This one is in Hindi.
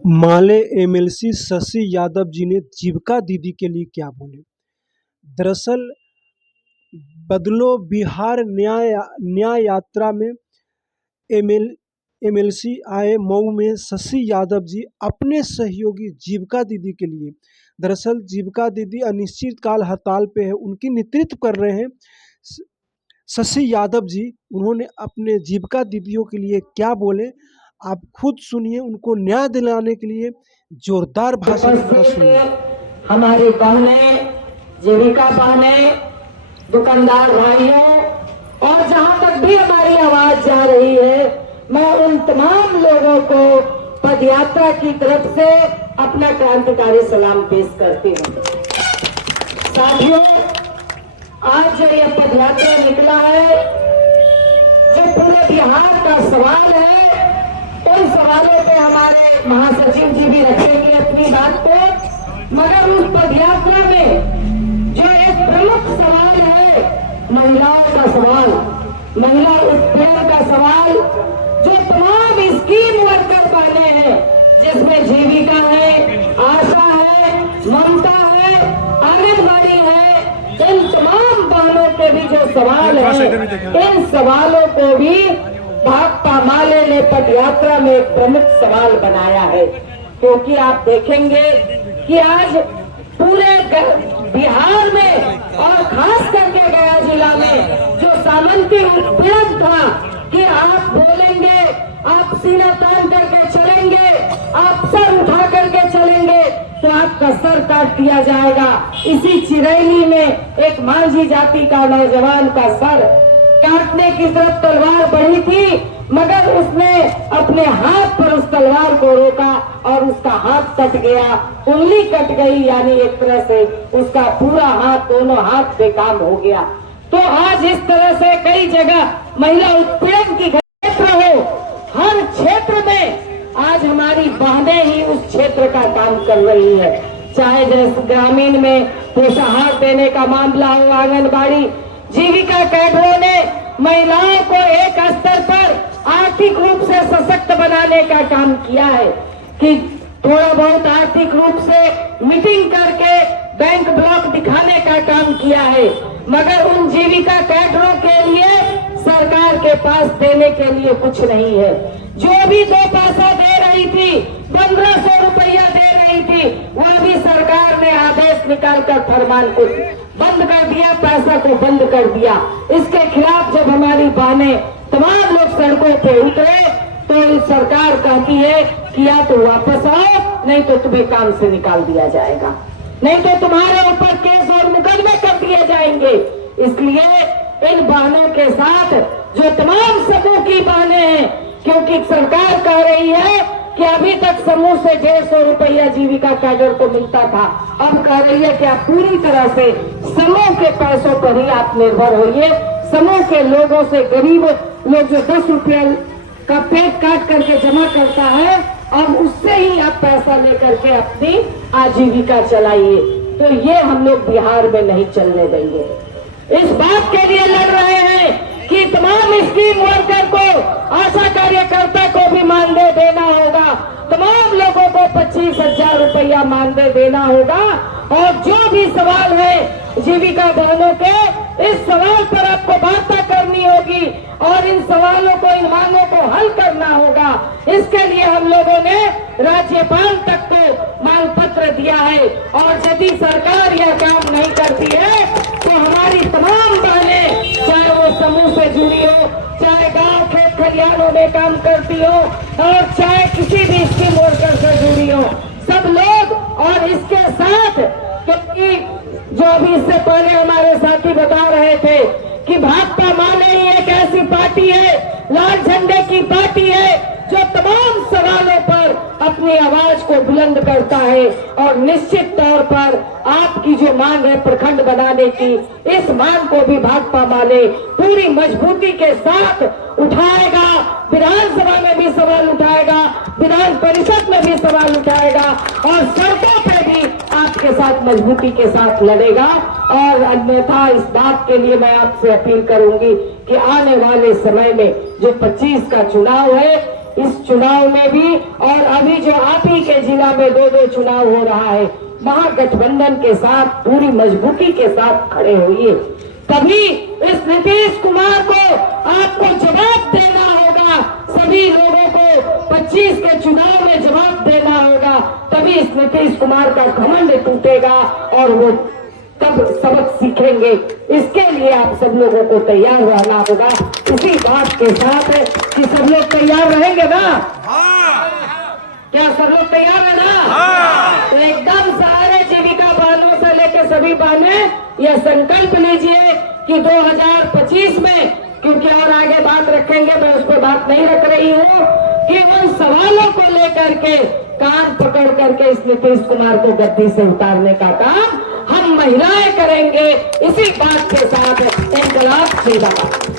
माले एमएलसी शशि यादव जी ने जीविका दीदी के लिए क्या बोले। दरअसल बदलो बिहार न्याय यात्रा में एमएलसी आए मऊ में शशि यादव जी अपने सहयोगी जीविका दीदी के लिए, दरअसल जीविका दीदी अनिश्चितकाल हड़ताल पे है, उनकी नेतृत्व कर रहे हैं शशि यादव जी। उन्होंने अपने जीविका दीदियों के लिए क्या बोले आप खुद सुनिए। उनको न्याय दिलाने के लिए जोरदार भाषण सुनिए। हमारी बहनें, जीविका बहनें, दुकानदार भाइयों और जहां तक भी हमारी आवाज जा रही है, मैं उन तमाम लोगों को पदयात्रा की तरफ से अपना क्रांतिकारी सलाम पेश करती हूँ। साथियों, आज जो यह पदयात्रा निकला है, जो पूरे बिहार का सवाल है, उन सवालों पे हमारे महासचिव जी भी रखेंगे अपनी बात को, मगर उस पदयात्रा में जो एक प्रमुख सवाल है, महिलाओं का सवाल, महिला उत्पीड़न का सवाल, जो तमाम स्कीम वर्कर बने हैं, जिसमें जीविका है, आशा है, ममता है, आंगनबाड़ी है, इन तमाम बहनों के भी जो सवाल है, इन सवालों को भी भाकपा माले ने पदयात्रा में एक प्रमुख सवाल बनाया है। क्योंकि आप देखेंगे कि आज पूरे बिहार में और खास करके गया जिला में जो सामंती उत्पीड़न था कि आप बोलेंगे, आप सीना तान करके चलेंगे, आप सर उठा करके चलेंगे तो आपका सर काट दिया जाएगा। इसी चिरैली में एक मांझी जाति का नौजवान का सर काटने की तरफ तलवार बढ़ी थी, मगर उसने अपने हाथ पर उस तलवार को रोका और उसका हाथ कट गया, उंगली कट गई, यानी एक तरह से उसका पूरा हाथ, दोनों हाथ बेकाम हो गया। तो आज इस तरह से कई जगह महिला उत्पीड़न की क्षेत्र हो, हर क्षेत्र में आज हमारी बहनें ही उस क्षेत्र का काम कर रही है। चाहे जैसे ग्रामीण में पोषाहार देने का मामला हो, आंगनबाड़ी, जीविका कैडरों ने महिलाओं को एक स्तर पर आर्थिक रूप से सशक्त बनाने का काम किया है कि थोड़ा बहुत आर्थिक रूप से मीटिंग करके बैंक ब्लॉक दिखाने का काम किया है, मगर उन जीविका कैडरों के लिए सरकार के पास देने के लिए कुछ नहीं है। जो भी 2 पैसा दे रही थी, 1500 रुपया दे रही थी, वह भी सरकार ने आदेश निकालकर फरमान को बंद कर दिया, पैसा को बंद कर दिया। इसके खिलाफ जब हमारी बहनें तमाम लोग सड़कों पे उतरे तो सरकार कहती है कि या तो वापस आओ, नहीं तो तुम्हें काम से निकाल दिया जाएगा, नहीं तो तुम्हारे ऊपर केस और मुकदमे कर दिए जाएंगे। इसलिए इन बहनों के साथ जो तमाम समूह की बहनें हैं, क्योंकि सरकार कह रही है कि अभी तक समूह से 150 रुपया जीविका कैडर को मिलता था, अब कह रही है कि आप पूरी तरह से समूह के पैसों पर ही आप निर्भर होइए। समूह के लोगों से, गरीब लोग जो 10 रुपया का पेट काट करके जमा करता है, अब उससे ही आप पैसा लेकर के अपनी आजीविका चलाइए। तो ये हम लोग बिहार में नहीं चलने देंगे। इस बात के लिए लड़ रहे हैं कि तमाम स्कीम वर्कर को, आशा कार्यकर्ता को भी मानदेय देना होगा, तमाम लोगों को 25,000 रुपया मानदेय देना होगा। और जो भी सवाल है जीविका बहनों के, इस सवाल पर आपको वार्ता करनी होगी और इन सवालों को, इन मांगों को हल करना होगा। इसके लिए हम लोगों ने राज्यपाल तक को मांग पत्र दिया है और यदि सरकार यह काम नहीं करती है तो हमारी तमाम बहनें, चाहे वो समूह से जुड़ी हो, चाहे गांव खेत खलिहानों में काम करती हो और चाहे किसी भी स्कीम वर्कर से जुड़ी हो, सब लोग, और इसके साथ क्योंकि जो अभी इससे पहले हमारे साथी बता रहे थे कि भाकपा माले ही एक ऐसी पार्टी है, लाल झंडे की पार्टी है, जो तमाम सवालों पर अपनी आवाज को बुलंद करता है और निश्चित तौर पर आपकी जो मांग है प्रखंड बनाने की, इस मांग को भी भाकपा माले पूरी मजबूती के साथ उठाएगा। विधानसभा में भी सवाल उठाएगा, विधान परिषद में भी सवाल उठाएगा और सड़कों पे भी आपके साथ मजबूती के साथ लड़ेगा। और अन्यथा इस बात के लिए मैं आपसे अपील करूंगी कि आने वाले समय में जो 25 का चुनाव है, इस चुनाव में भी, और अभी जो आप ही के जिला में 2-2 चुनाव हो रहा है, महागठबंधन के साथ पूरी मजबूती के साथ खड़े होइए। तभी इस नीतीश कुमार को आपको जवाब देना होगा, सभी लोगों को 25 के चुनाव में जवाब देना होगा। तभी इस नीतीश कुमार का घमंड टूटेगा और वो तब सबक सीखेंगे। इसके लिए आप सब लोगों को तैयार रहना होगा। इसी बात के साथ कि सब लोग तैयार रहेंगे ना? क्या सब लोग तैयार है ना? तो एकदम सारे जीविका बहनों से लेकर सभी बहनें यह संकल्प लीजिए कि 2025 में, क्योंकि और आगे बात रखेंगे, मैं उस पर बात नहीं रख रही हूँ, कि उन सवालों को लेकर के कान पकड़ करके इस नीतीश कुमार को गद्दी से उतारने का काम हम महिलाएं करेंगे। इसी बात के साथ इंकलाब जिंदाबाद।